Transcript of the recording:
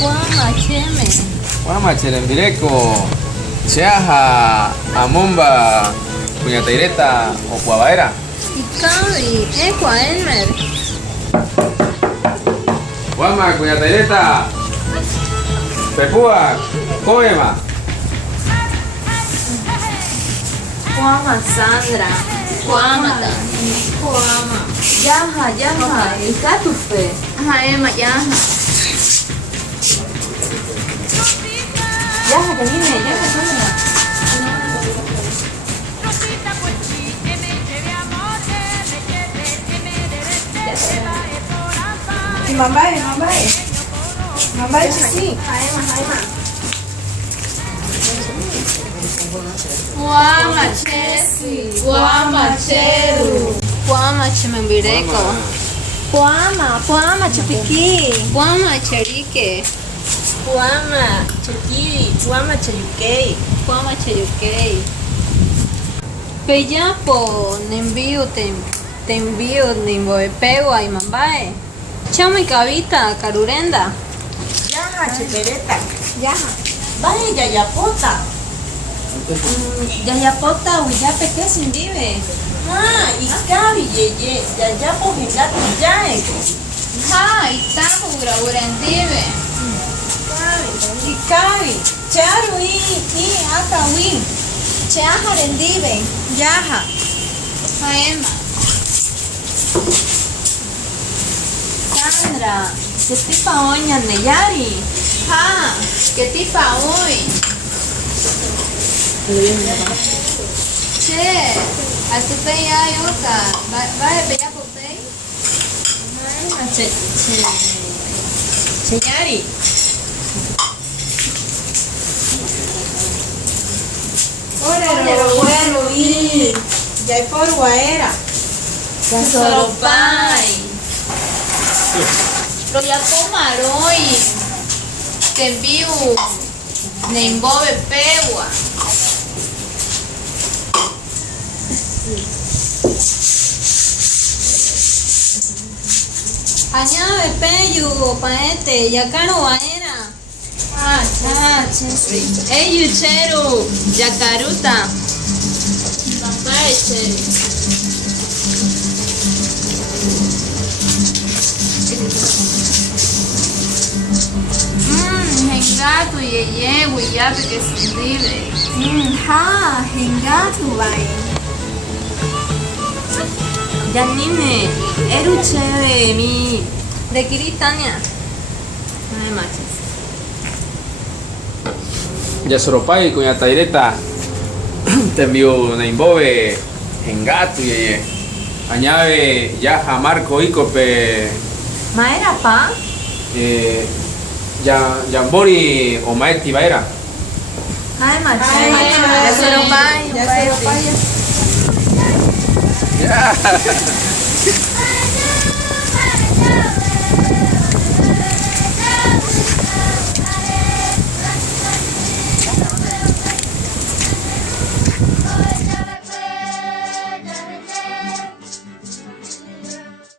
Guama cheme. Guama cherembireko. Cheaja amomba puñataireta o cuavaera. Ikawi, ekwa Elmer. Guama puñataireta. Pepúa, coema. Guama Sandra. Guama Dani. Guama. Yaha, ikatufe. Ajá, Emma, yaha. Yaha, kanine, yaha, Sandra. Mambae. Mambae sí. Guama chesi. Guama cheru. Guama chemembireko. Guama chapiki. Guama cherike. Guama chukiri. Guama chayukei. Guama cheyukei. Peyapo, nembiu te envío nimbo de pego a mambae. Chama y cabita, carurenda. Yaja chepereta. Yaja. Vaya yayapota. Yayapota, huillape, ¿qué sin vive? Ikabi yeye. Yayapo hingatu yae. Ha, itapo, uraburandive. Ikabi. Charu i akawi. Chaja rendive. Yaja. Jaema. Sandra, ¿Qué tipa oña neyari? ha, ¿qué tipa hoy? Che, a tu pe ya yoka. ¿Va a pegar por pe? Cheyari. Ora bueno ir. Ya hay por guaera. Ya solo pai. Lo ya tomaron. Te envío. Nembobe pewa. Añade peyu, paete, ya caro vaena. Ey, yuchero, yacaruta. Papá, Hengato, yeye, huillape que se vive. Ha, hingatu vai. Yanime, eru chévere mi. De Kiritania. Ay, machas. Ya soropai con taireta. Te envío neimbobe en gato y añade ya jamarco icope Maera pa. ya jambori o maeti baera. Ay, machas. Ya solo pai. Ya solo pai. Ya.